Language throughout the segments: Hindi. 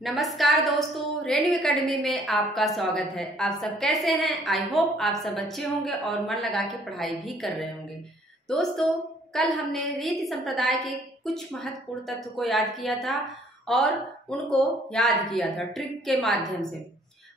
नमस्कार दोस्तों, रेणु एकेडमी में आपका स्वागत है। आप सब कैसे हैं? आई होप आप सब अच्छे होंगे और मन लगा के पढ़ाई भी कर रहे होंगे। दोस्तों, कल हमने रीति संप्रदाय के कुछ महत्वपूर्ण तत्व को याद किया था और उनको याद किया था ट्रिक के माध्यम से।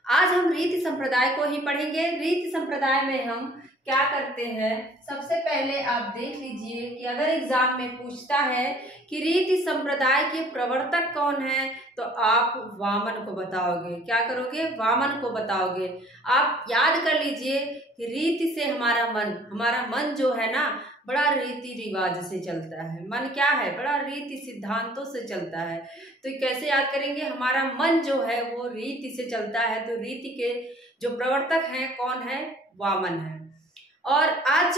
आज हम रीति संप्रदाय को ही पढ़ेंगे। रीति संप्रदाय में हम क्या करते हैं, सबसे पहले आप देख लीजिए कि अगर एग्जाम में पूछता है कि रीति संप्रदाय के प्रवर्तक कौन है, तो आप वामन को बताओगे। क्या करोगे? वामन को बताओगे। आप याद कर लीजिए कि रीति से हमारा मन जो है ना, बड़ा रीति रिवाज से चलता है। मन क्या है? बड़ा रीति सिद्धांतों से चलता है। तो कैसे याद करेंगे? हमारा मन जो है वो रीति से चलता है, तो रीति के जो प्रवर्तक हैं कौन है? वामन है। और आज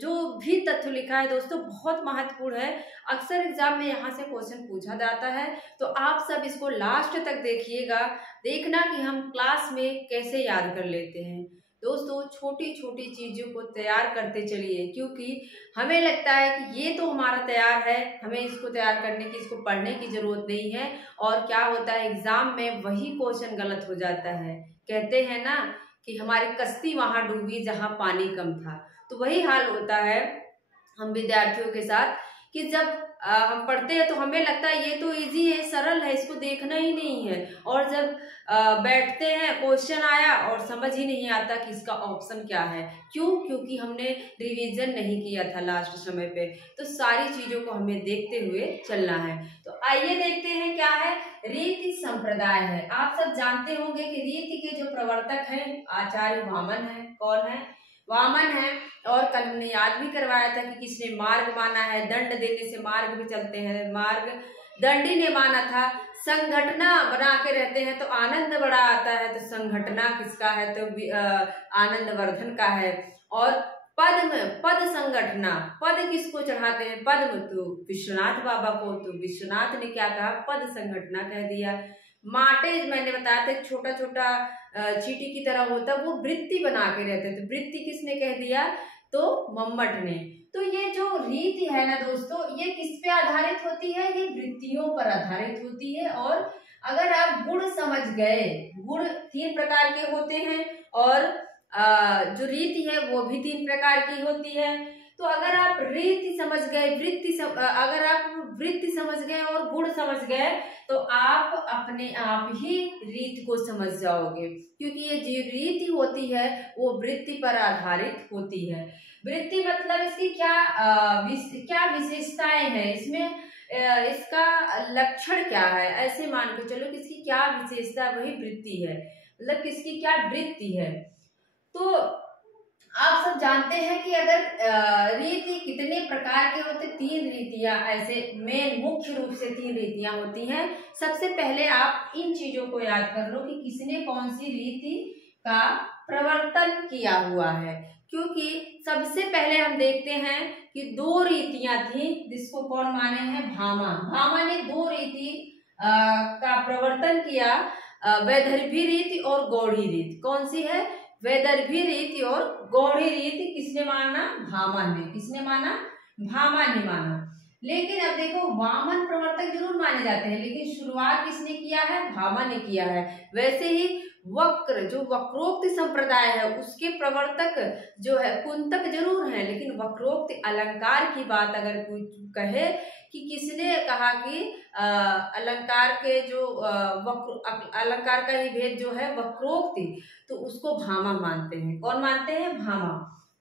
जो भी तत्व लिखा है दोस्तों, बहुत महत्वपूर्ण है। अक्सर एग्जाम में यहाँ से क्वेश्चन पूछा जाता है, तो आप सब इसको लास्ट तक देखिएगा। देखना कि हम क्लास में कैसे याद कर लेते हैं। दोस्तों, छोटी छोटी चीजों को तैयार करते चलिए, क्योंकि हमें लगता है कि ये तो हमारा तैयार है, हमें इसको तैयार करने की, इसको पढ़ने की जरूरत नहीं है। और क्या होता है, एग्जाम में वही क्वेश्चन गलत हो जाता है। कहते हैं ना कि हमारी कश्ती वहां डूबी जहां पानी कम था। तो वही हाल होता है हम विद्यार्थियों के साथ कि जब हम पढ़ते हैं तो हमें लगता है ये तो इजी है, सरल है, इसको देखना ही नहीं है। और जब बैठते हैं, क्वेश्चन आया और समझ ही नहीं आता कि इसका ऑप्शन क्या है। क्यों? क्योंकि हमने रिवीजन नहीं किया था लास्ट समय पे। तो सारी चीजों को हमें देखते हुए चलना है। तो आइए देखते हैं क्या है। रीति संप्रदाय है। आप सब जानते होंगे कि रीति के जो प्रवर्तक हैं आचार्य वामन है। कौन है? वामन है। और कल हमने याद भी करवाया था कि किसने मार्ग माना है। दंड देने से मार्ग भी चलते हैं, मार्ग दंडी ने माना था। संघटना बना के रहते हैं तो आनंद बड़ा आता है, तो संघटना किसका है? तो आनंद वर्धन का है। और पद संगठना, पद किसको चढ़ाते हैं? पद्म, तो विश्वनाथ बाबा को। तो विश्वनाथ ने क्या कहा? पद संगठना कह दिया। माटे मैंने बताया था छोटा छोटा चीटी की तरह होता, वो वृत्ति बना के रहते थे। वृत्ति किसने कह दिया? तो मम्मट ने। तो ये जो रीति है ना दोस्तों, ये किस पे आधारित होती है? ये वृत्तियों पर आधारित होती है। और अगर आप गुण समझ गए, गुण 3 प्रकार के होते हैं और जो रीति है वो भी 3 प्रकार की होती है। तो अगर आप रीति समझ गए, अगर आप वृत्ति समझ गए और गुण समझ गए, तो आप अपने आप ही रीति को समझ जाओगे। क्योंकि ये जो रीति होती है वो वृत्ति पर आधारित होती है। वृत्ति मतलब इसकी क्या विशेषताएं हैं, इसमें इसका लक्षण क्या है, ऐसे मान के चलो कि इसकी क्या विशेषता, वही वृत्ति है। मतलब किसकी क्या वृत्ति है। तो आप सब जानते हैं कि अगर रीति कितने प्रकार के होते? 3 रीतियां, ऐसे मेन मुख्य रूप से 3 रीतियां होती हैं। सबसे पहले आप इन चीजों को याद कर लो कि किसने कौन सी रीति का प्रवर्तन किया हुआ है। क्योंकि सबसे पहले हम देखते हैं कि 2 रीतियां थी, जिसको कौन माने हैं? भामा। भामा ने 2 रीति का प्रवर्तन किया, वैदर्भी रीति और गौड़ी रीति। कौन सी है? वैदर्भी रीति और गौड़ी रीति। किसने माना? भामा ने। किसने माना? भामा ने माना। लेकिन अब देखो, वामन प्रवर्तक जरूर माने जाते हैं, लेकिन शुरुआत किसने किया है? भामा ने किया है। वैसे ही जो वक्रोक्त संप्रदाय है, उसके प्रवर्तक जो है कुंतक जरूर है, लेकिन वक्रोक्त अलंकार की बात अगर कोई कहे कि किसने कहा कि अलंकार के जो अलंकार का ही भेद जो है वक्रोक्ति, तो उसको भामा मानते हैं। कौन मानते हैं? भामा।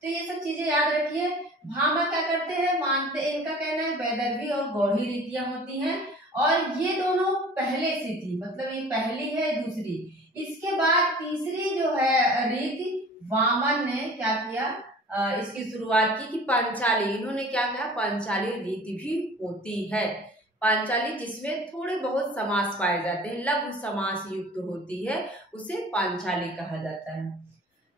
तो ये सब चीजें याद रखिए। भामा क्या करते हैं? मानते, इनका कहना है वैदर्भी और गौड़ी रीतियां होती हैं, और ये दोनों पहले से थी, मतलब ये पहली है, दूसरी। इसके बाद तीसरी जो है रीति, वामन ने क्या किया? इसकी शुरुआत की कि पांचाली। इन्होंने क्या कहा? पांचाली रीति भी होती है। पांचाली जिसमें थोड़े बहुत समास पाए जाते हैं, लघु समास युक्त होती है, उसे पांचाली कहा जाता है।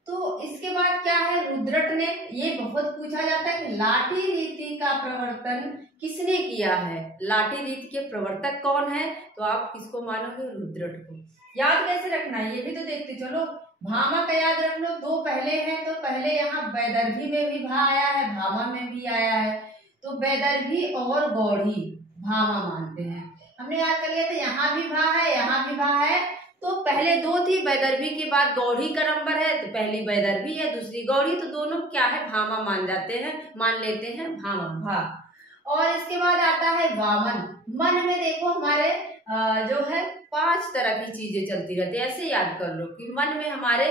तो इसके बाद क्या है? रुद्रट ने, ये बहुत पूछा जाता है, लाठी रीति का प्रवर्तन किसने किया है? लाठी रीति के प्रवर्तक कौन है? तो आप किसको मानोगे? रुद्रट को। याद कैसे रखना है ये भी तो देखते चलो। भामा का याद रख लो, 2 पहले हैं, तो पहले यहाँ वैदर्भी में भी भा आया है, भामा में भी आया है। तो वैदर्भी और गौड़ी भामा मानते हैं। हमने याद कर लिया था, यहाँ भी भा है, यहाँ तो पहले दो थी, वैदर्भी के बाद गौड़ी का नंबर है, तो पहली वैदर्भी है, दूसरी गौड़ी, तो दोनों क्या है, भामा मान लेते हैं भामा भा। और इसके बाद आता है वामन। मन में देखो हमारे जो है 5 तरह की चीजें चलती रहती है। ऐसे याद कर लो कि मन में हमारे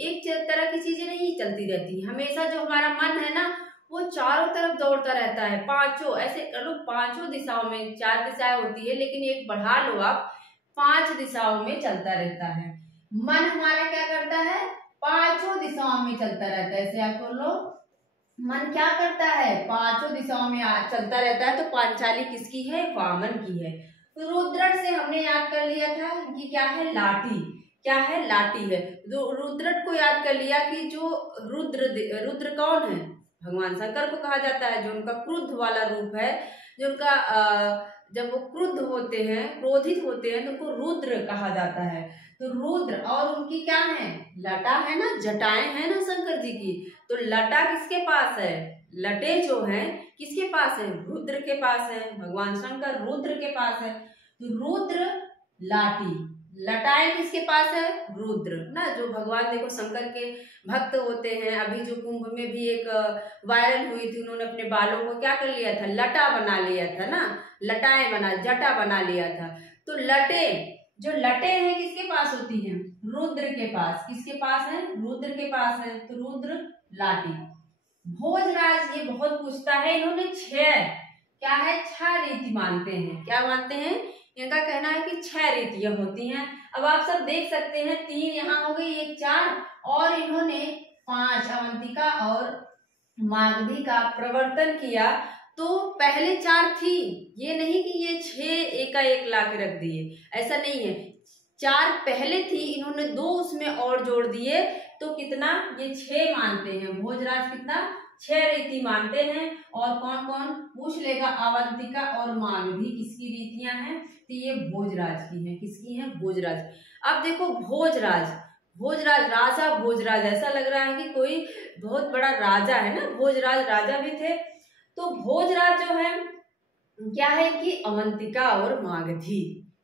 एक तरह की चीजें नहीं चलती रहती, हमेशा जो हमारा मन है ना वो चारों तरफ दौड़ता रहता है, पांचों, ऐसे कर लो 5 दिशाओं में, 4 दिशाएं होती है लेकिन एक बढ़ा लो आप, 5 दिशाओं में चलता रहता है। मन हमारा क्या करता है, 5 दिशाओं में चलता रहता है। ऐसे याद कर लो, मन क्या करता है, 5 दिशाओं में चलता रहता है। तो पांचाली किसकी है, वामन की है। तो रुद्रट से हमने याद कर लिया था कि क्या है, लाठी, क्या है, लाठी है। तो रुद्रट को याद कर लिया कि जो रुद्र कौन है, भगवान शंकर को कहा जाता है, जो उनका क्रुद्ध वाला रूप है, जो उनका जब वो क्रुद्ध होते हैं, क्रोधित होते हैं, तो उनको रुद्र कहा जाता है। तो रुद्र, और उनकी क्या है, लटा है ना, जटाएं है ना शंकर जी की। तो लटा किसके पास है, लटे जो है किसके पास है, रुद्र के पास है, भगवान शंकर रुद्र के पास है। तो रुद्र लाठी, लटाएं किसके पास है, रुद्र ना, जो भगवान देखो शंकर के भक्त होते हैं। अभी जो कुंभ में भी एक वायरल हुई थी, उन्होंने अपने बालों को क्या कर लिया था, लटा बना लिया था ना, लटाएं बना, जटा बना लिया था। तो लटे, जो लटे हैं किसके पास होती हैं, रुद्र के पास। किसके पास है, रुद्र के पास है। तो रुद्र लाठी। भोजराज ये बहुत पूछता है, इन्होंने 6 रीति मानते हैं। क्या मानते हैं, इनका कहना है कि 6 रीतियां होती हैं। अब आप सब देख सकते हैं, 3 यहाँ हो गई, 1 4, और इन्होंने 5 अवंतिका और मागधी का प्रवर्तन किया। तो पहले 4 थी, ये नहीं कि ये 6 एकाएक ला के रख दिए, ऐसा नहीं है। 4 पहले थी, इन्होंने 2 उसमें और जोड़ दिए, तो कितना, ये 6 मानते हैं। भोजराज कितना, 6 रीति मानते हैं। और कौन कौन पूछ लेगा, अवंतिका और मागधी किसकी रीतियां हैं, तो ये भोजराज की है। किसकी है, भोजराज। अब देखो भोजराज, राजा भोजराज, ऐसा लग रहा है कि कोई बहुत बड़ा राजा है ना, भोजराज राजा भी थे। तो भोजराज जो है क्या है, इनकी अवंतिका और मागधी,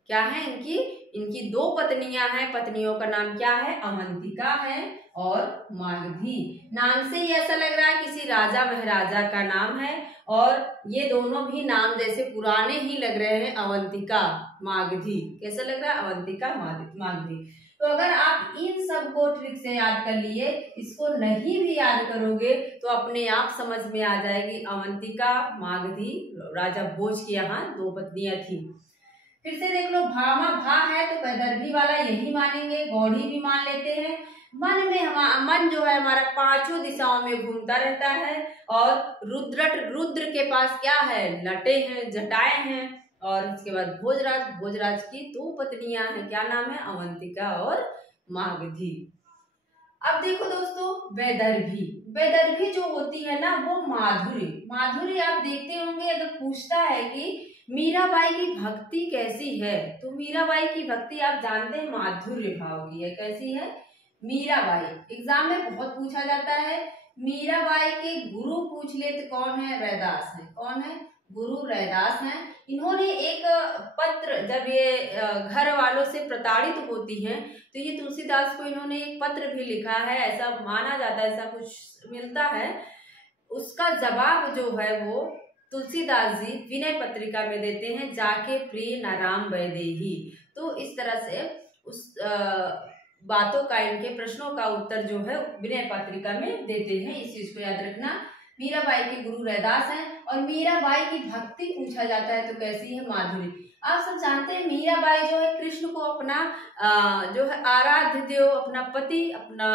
क्या है, इनकी 2 पत्नियां हैं। पत्नियों का नाम क्या है, अवंतिका है और मागधी। नाम से ही ऐसा लग रहा है किसी राजा महाराजा का नाम है, और ये दोनों भी नाम जैसे पुराने ही लग रहे हैं, अवंतिका मागधी। कैसा लग रहा है, अवंतिका मागधी। तो अगर आप इन सब को ट्रिक से याद कर लिए, इसको नहीं भी याद करोगे तो अपने आप समझ में आ जाएगी, अवंतिका मागधी, राजा भोज की यहाँ 2 पत्नियां थी। फिर से देख लो, भामा भा है तो वैदर्भी वाला यही मानेंगे, गौड़ी भी मान लेते हैं। मन में मन जो है हमारा 5 दिशाओं में घूमता रहता है, और रुद्र के पास क्या है, लटे हैं, जटाएं हैं। और इसके बाद भोजराज की 2 पत्नियां हैं, क्या नाम है, अवंतिका और मागधी। अब देखो दोस्तों, वैदर्भी जो होती है ना, वो माधुरी आप देखते होंगे। अगर पूछता है कि मीराबाई की भक्ति कैसी है, तो मीराबाई की भक्ति आप जानते हैं माधुर्य भाव की है। कैसी है, मीराबाई एग्जाम में बहुत पूछा जाता है। मीराबाई के गुरु पूछ ले तो कौन है, रैदास है। कौन है, गुरु रैदास हैं। इन्होंने एक पत्र, जब ये घर वालों से प्रताड़ित होती हैं, तो ये तुलसीदास को इन्होंने एक पत्र भी लिखा है, ऐसा माना जाता है, ऐसा कुछ मिलता है। उसका जवाब जो है वो तुलसीदास जी विनय पत्रिका में देते हैं, जाके प्रिय नाराम वैदेही। तो इस तरह से उस बातों का, इनके प्रश्नों का उत्तर जो है विनय पत्रिका में देते हैं। इस चीज को याद रखना। मीराबाई के गुरु रैदास हैं, और मीराबाई की भक्ति पूछा जाता है तो कैसी है, माधुरी। आप सब जानते हैं मीराबाई जो है कृष्ण को अपना जो है आराध्य देव, अपना पति, अपना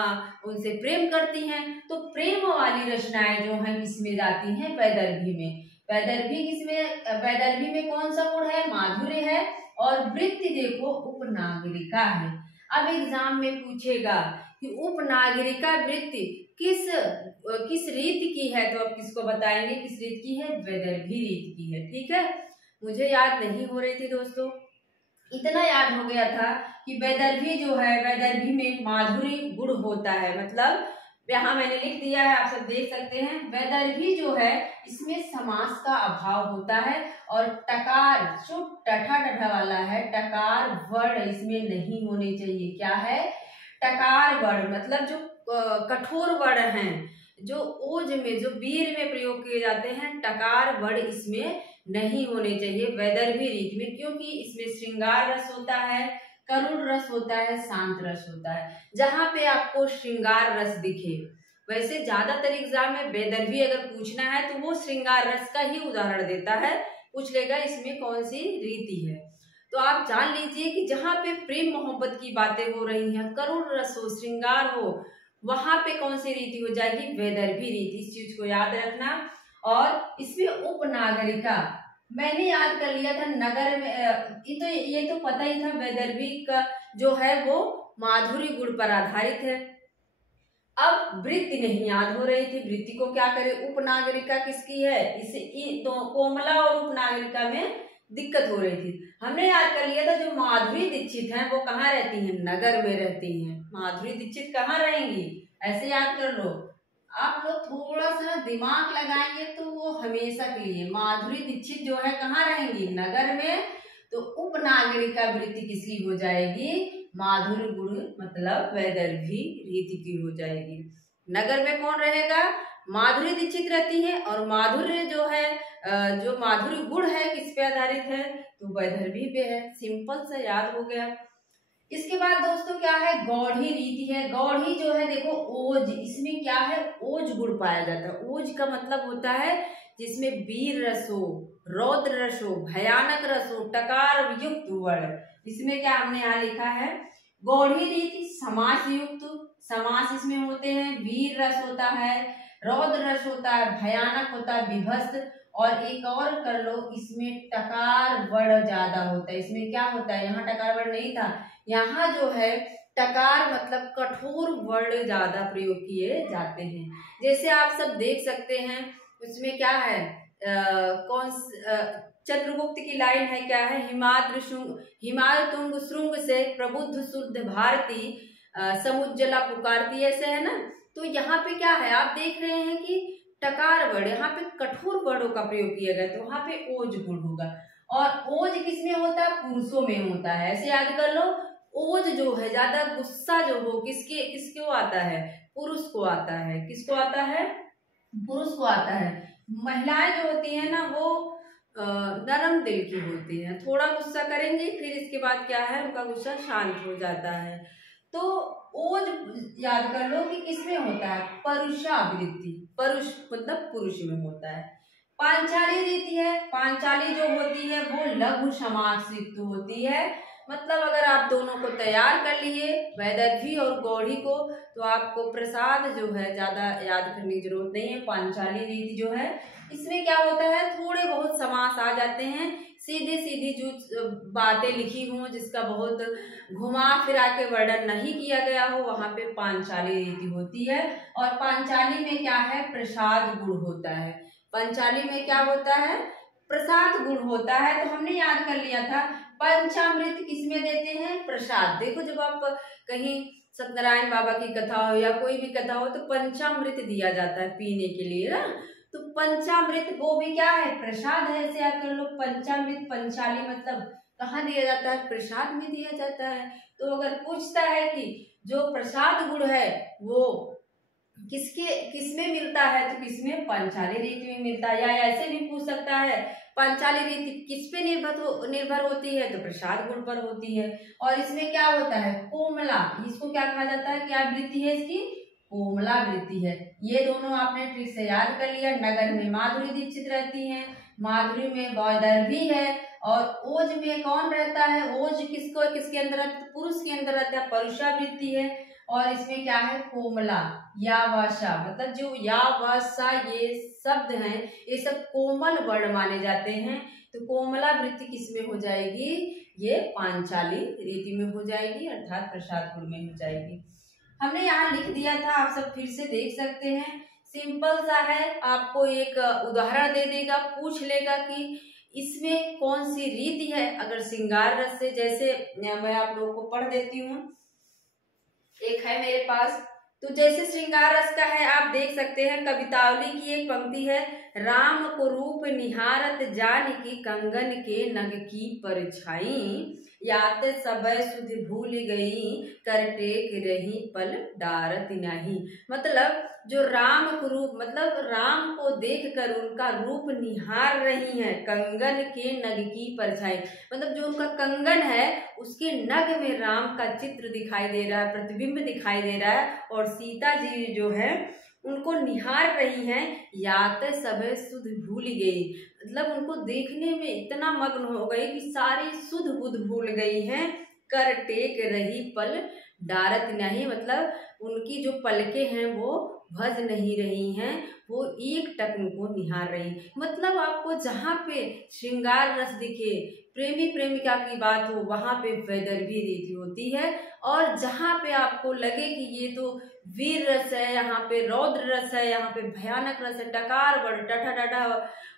उनसे प्रेम करती हैं। तो प्रेम वाली रचनाएं जो हैं किसमें जाती हैं, वैदर्भी में। वैदर्भी में कौन सा गुण है, माधुर्य है, और वृत्ति देखो उपनागरिका है। अब एग्जाम में पूछेगा कि उपनागरिका वृत्ति किस रीति की है, तो अब किसको बताएंगे, किस रीति की है, वैदर्भी रीति की है। ठीक है, मुझे याद नहीं हो रही थी दोस्तों, इतना याद हो गया था कि वैदर्भी जो है, वैदर्भी में माधुरी गुण होता है, मतलब यहाँ मैंने लिख दिया है, आप सब देख सकते हैं। वैदर्भी जो है इसमें समास का अभाव होता है और टकार जो टठा डठा वाला है, टकार वर्ण इसमें नहीं होने चाहिए। क्या है? टकार वर्ण, मतलब जो कठोर वर्ण हैं, जो ओज में, जो वीर में प्रयोग किए जाते हैं, टकार वर्ण इसमें नहीं होने चाहिए वैदर्भी रीति में, क्योंकि इसमें श्रृंगार रस होता है, करुण रस होता है, शांत रस होता है। जहां पे आपको श्रृंगार रस दिखे, वैसे ज्यादातर एग्जाम में वैदर्भी अगर पूछना है तो वो श्रृंगार रस का ही उदाहरण देता है, पूछ लेगा इसमें कौन सी रीति है। तो आप जान लीजिए कि जहां पे प्रेम मोहब्बत की बातें हो रही हैं, करुण रस हो, श्रृंगार हो, वहां पे कौन सी रीति हो जाएगी? वैदर्भी रीति। इस चीज को याद रखना। और इसमें उपनागरिका मैंने याद कर लिया था, नगर में ये तो पता ही था, वैदर्भी का जो है वो माधुरी गुण पर आधारित है। अब वृत्ति नहीं याद हो रही थी, वृत्ति को क्या करें? उपनागरिका किसकी है? इसे तो कोमला और उपनागरिका में दिक्कत हो रही थी। हमने याद कर लिया था जो माधुरी दीक्षित हैं वो कहाँ रहती हैं? नगर में रहती हैं। माधुरी दीक्षित कहाँ रहेंगी? ऐसे याद कर लो। आप लोग थोड़ा सा दिमाग लगाएंगे तो वो हमेशा के लिए, माधुरी दीक्षित जो है कहाँ रहेंगी? नगर में। तो उपनागरिका वृत्ति किसकी हो जाएगी? माधुरी गुण मतलब वैदर्भी रीति की हो जाएगी। नगर में कौन रहेगा? माधुरी दीक्षित रहती है। और माधुर्य जो है, जो माधुरी गुण है किस पे आधारित है? तो वैदर्भी पे है। सिंपल सा याद हो गया। इसके बाद दोस्तों क्या है? गौढ़ी रीति है। गौढ़ी जो है देखो, ओज, इसमें क्या है? ओज गुण पाया जाता है। ओज का मतलब होता है जिसमें वीर रस हो, रौद्र रस हो, भयानक रस हो, टकार युक्त वर्ण। इसमें क्या हमने यहाँ लिखा है? गौढ़ी रीति समास युक्त, समास इसमें होते हैं, वीर रस होता है, रौद्र रस होता है, भयानक होता है, विभस्त, और एक और कर लो, इसमें टकार वर्ण ज्यादा होता है। इसमें क्या होता है? यहाँ टकार वर्ण नहीं था, यहाँ जो है टकार मतलब कठोर वर्ण ज्यादा प्रयोग किए जाते हैं। जैसे आप सब देख सकते हैं, उसमें क्या है? चंद्रगुप्त की लाइन है, क्या है? हिमाल तुंग श्रृंग से प्रबुद्ध शुद्ध भारती समुज्जला पुकारती, ऐसे है ना। तो यहाँ पे क्या है? आप देख रहे हैं कि टकार वर्ण, यहाँ पे कठोर वर्णों का प्रयोग किया गया, तो वहां पे ओज गुण होगा। और ओज किसमें होता है? पुरुषों में होता है। ऐसे याद कर लो, ओज जो है, ज्यादा गुस्सा जो हो, किसको आता है? पुरुष को आता है। किसको आता है? पुरुष को आता है। महिलाएं जो होती है ना, वो नरम दिल की होती है, थोड़ा गुस्सा करेंगी, फिर इसके बाद क्या है? उनका गुस्सा शांत हो जाता है। तो ओज याद कर लो कि किसमें होता है? परुषावृत्ति, परुष मतलब पुरुष में होता है। पांचाली रीति है। पांचाली जो होती है वो लघु समास युक्त होती है। मतलब अगर आप दोनों को तैयार कर लिए, वैदर्भी और गौढ़ी को, तो आपको प्रसाद जो है ज्यादा याद करने की जरूरत नहीं है। पांचाली रीति जो है, इसमें क्या होता है? थोड़े बहुत समास आ जाते हैं, सीधी सीधी जो बातें लिखी हों, जिसका बहुत घुमा फिरा के वर्णन नहीं किया गया हो, वहां पे पांचाली रीति होती है। और पांचाली में क्या है? प्रसाद गुण होता है। पंचाली में क्या होता है? प्रसाद गुण होता है। तो हमने याद कर लिया था, पंचामृत किसमें देते हैं? प्रसाद। देखो, जब आप कहीं सत्यनारायण बाबा की कथा हो या कोई भी कथा हो, तो पंचामृत दिया जाता है पीने के लिए ना। तो पंचामृत वो भी क्या है? प्रसाद है। ऐसे याद कर लो, पंचामृत पंचाली मतलब कहाँ दिया जाता है? प्रसाद में दिया जाता है। तो अगर पूछता है कि जो प्रसाद गुण है वो किसमें मिलता है, तो किसमें? पंचाली रीति में मिलता है। या ऐसे भी पूछ सकता है, पंचाली रीति किस पे निर्भर होती है? तो प्रसाद गुण पर होती है। और इसमें क्या होता है? कोमला, इसको क्या कहा जाता है? क्या वृत्ति है इसकी? कोमला वृत्ति है। ये दोनों आपने ट्रिक से याद कर लिया। नगर में माधुरी दीक्षित रहती हैं, माधुरी में वैदर्भी है, और ओज में कौन रहता है? ओज किसके अंदर रहता है? पुरुष के अंदर रहता है, परुषा वृत्ति है। और इसमें क्या है? कोमला, या वाशा, मतलब जो या वाशा ये शब्द हैं, ये सब कोमल वर्ण माने जाते हैं। तो कोमला वृत्ति किसमें हो जाएगी? ये पांचाली रीति में हो जाएगी, अर्थात प्रसाद गुण में हो जाएगी। हमने यहाँ लिख दिया था, आप सब फिर से देख सकते हैं। सिंपल सा है, आपको एक उदाहरण दे देगा, पूछ लेगा कि इसमें कौन सी रीति है। अगर श्रृंगार रस से, जैसे मैं आप लोगों को पढ़ देती हूँ, एक है मेरे पास, तो जैसे श्रृंगार रस का है, आप देख सकते हैं कवितावली की एक पंक्ति है, राम को रूप निहारत जान की कंगन के नग की परछाई, यात सबय सुध भूल गई कर टेक रही पल डारत नहीं। मतलब जो राम को रूप, मतलब राम को देखकर उनका रूप निहार रही हैं, कंगन के नग की परछाई, मतलब जो उनका कंगन है उसके नग में राम का चित्र दिखाई दे रहा है, प्रतिबिंब दिखाई दे रहा है, और सीता जी जो है उनको निहार रही हैं, यात सबे सुध भूल गई, मतलब उनको देखने में इतना मग्न हो गई कि सारी सुध बुध भूल गई हैं, कर टेक रही पल डारत नहीं, मतलब उनकी जो पलकें हैं वो भज नहीं रही हैं, वो एक टक उनको निहार रही। मतलब आपको जहाँ पे श्रृंगार रस दिखे, प्रेमी प्रेमिका की बात हो, वहाँ पे वैदर्भी रीति होती है, और जहाँ पे आपको लगे कि ये तो वीर रस है, यहाँ पे रौद्र रस है, यहाँ पे भयानक रस है, टकार वर्ड टठा डठा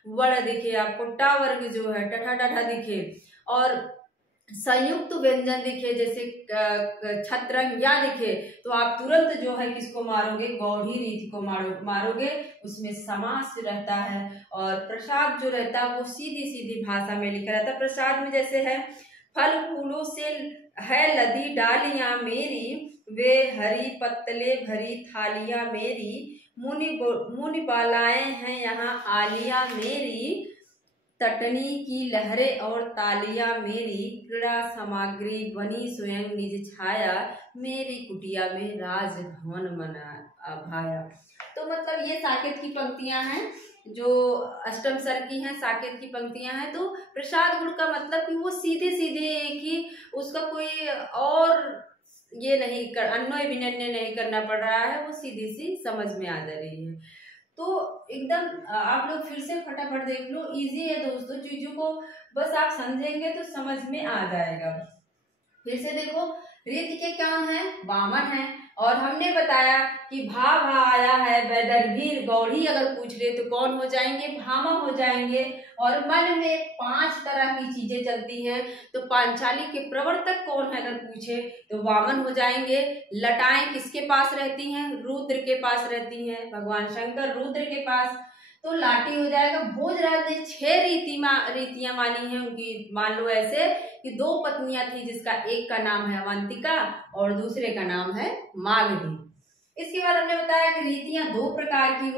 वर्ड दिखे आपको, टा वर्ग जो है टठा डठा दिखे, और संयुक्त व्यंजन दिखे जैसे छत्रंग या दिखे, तो आप तुरंत जो है किसको मारोगे, गौढ़ी रीति को मारोगे। उसमें समास रहता है, और प्रसाद जो रहता है वो सीधी सीधी भाषा में लिखा रहता है। प्रसाद में जैसे है, फल फूलों से है लदी डालियां मेरी, वे हरी पत्तले भरी थालियां मेरी, मुनि बालाएं हैं यहाँ आलिया मेरी, तटनी की लहरें और तालियां मेरी, क्रीड़ा सामग्री बनी स्वयं निज छाया, मेरी कुटिया में राजभवन मना भाया। तो मतलब ये साकेत की पंक्तियां हैं, जो अष्टम स्वर की हैं, साकेत की पंक्तियां हैं। तो प्रसाद गुण का मतलब कि वो सीधे सीधे एक ही, उसका कोई और ये नहीं कर, अन्वय विनय नहीं करना पड़ रहा है, वो सीधी सी समझ में आ जा रही है। तो एकदम आप लोग फिर से फटाफट देख लो, इजी है दोस्तों, चीजों को बस आप समझेंगे तो समझ में आ जाएगा। फिर से देखो, रीति के कौन है, वामन है, और हमने बताया कि भा भा आया है, वैदर्भी गौढ़ी अगर पूछ ले तो कौन हो जाएंगे, भामा हो जाएंगे। और मन में 5 तरह की चीजें चलती हैं, तो पांचाली के प्रवर्तक कौन है अगर पूछे तो वामन हो जाएंगे। लटाएं किसके पास रहती हैं, रुद्र के पास रहती हैं, भगवान शंकर रुद्र के पास, तो लाठी हो जाएगा। भोजराज ने 6 रीतियां मानी हैं उनकी, मान लो ऐसे कि 2 पत्नियां थी, जिसका एक का नाम है अवंतिका और दूसरे का नाम है मागधी। इसके बाद हमने बताया कि रीतियां 3 प्रकार की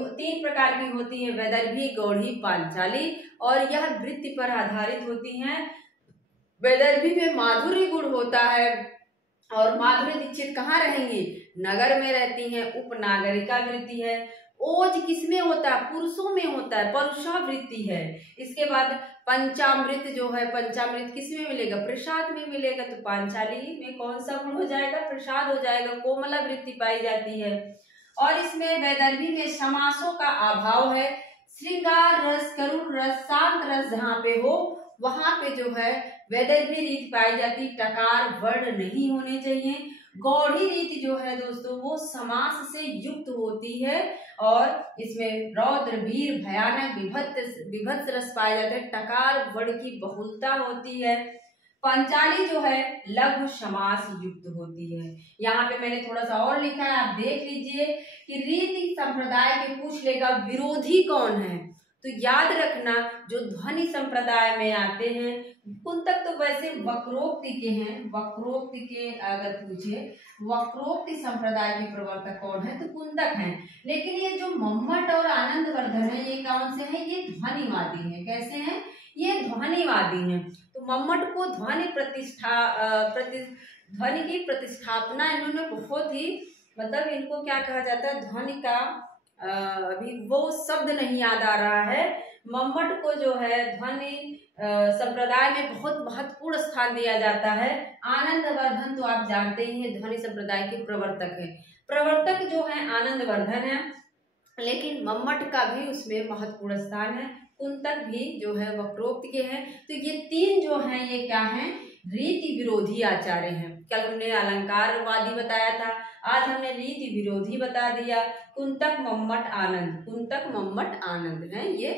होती हैं, वैदर्भी, गौढ़ी, पांचाली, और यह वृत्ति पर आधारित होती हैं। वैदर्भी में माधुर्य गुण होता है, और माधुरी दीक्षित कहाँ रहेंगी, नगर में रहती हैं, उपनागरिका वृत्ति है। ओज किसमें होता है, पुरुषों में होता है, परुषा वृत्ति है। इसके बाद पंचामृत जो है, पंचामृत किसमें मिलेगा, प्रसाद में मिलेगा, तो पांचाली में कौन सा गुण हो जाएगा, प्रसाद हो जाएगा, कोमला वृत्ति पाई जाती है। और इसमें वैदर्भी में समासों का अभाव है, श्रृंगार रस, करुण रस, शांत रस जहाँ पे हो वहां पे जो है वैदर्भी रीति पाई जाती, टकार वर्ण नहीं होने चाहिए। गौढ़ी रीति जो है दोस्तों वो समास से युक्त होती है, और इसमें रौद्र, वीर, भयानक, विभत्स रस पाए जाते हैं, टकार वर्ण की बहुलता होती है। पंचाली जो है लघु समास युक्त होती है। यहाँ पे मैंने थोड़ा सा और लिखा है, आप देख लीजिए कि रीति संप्रदाय के पूछ लेगा विरोधी कौन है, तो याद रखना जो ध्वनि संप्रदाय में आते हैं, कुंतक तो वैसे वक्रोक्ति के हैं, वक्रोक्ति के अगर पूछे वक्रोक्ति संप्रदाय के प्रवर्तक कौन है तो कुंतक हैं। लेकिन ये जो मम्मट और आनंदवर्धन है ये कौन से हैं, ये ध्वनिवादी हैं। कैसे हैं, ये ध्वनिवादी हैं। तो मम्मट को ध्वनि की प्रतिष्ठापना इन्होंने बहुत ही, मतलब इनको क्या कहा जाता है, ध्वनि का अभी वो शब्द नहीं याद आ रहा है। मम्मट को जो है ध्वनि संप्रदाय में बहुत महत्वपूर्ण स्थान दिया जाता है। आनंदवर्धन तो आप जानते ही हैं ध्वनि संप्रदाय के प्रवर्तक हैं। प्रवर्तक जो है आनंदवर्धन है, लेकिन मम्मट का भी उसमें महत्वपूर्ण स्थान है। कुंतक भी जो है वक्रोक्त के हैं। तो ये 3 जो हैं ये क्या हैं, रीति विरोधी आचार्य हैं। कल हमने अलंकारवादी बताया था, आज हमने रीति विरोधी बता दिया। कुंतक, मम्मट, आनंद, कुंतक, मम्मट, आनंद हैं ये।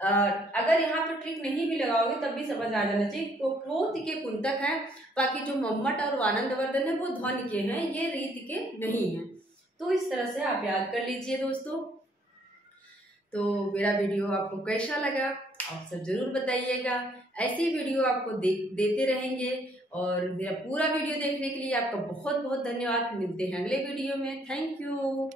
अगर यहाँ पे ट्रिक नहीं भी लगाओगे तब भी समझ आ जाना चाहिए। क्रोध के कुंतक हैं, बाकी जो मम्मट और आनंदवर्धन है वो ध्वनि के हैं, ये रीति के नहीं है। तो इस तरह से आप याद कर लीजिए दोस्तों। तो मेरा वीडियो आपको कैसा लगा आप सब जरूर बताइएगा। ऐसी वीडियो आपको देते रहेंगे। और मेरा पूरा वीडियो देखने के लिए आपका बहुत बहुत धन्यवाद। मिलते हैं अगले वीडियो में। Thank you.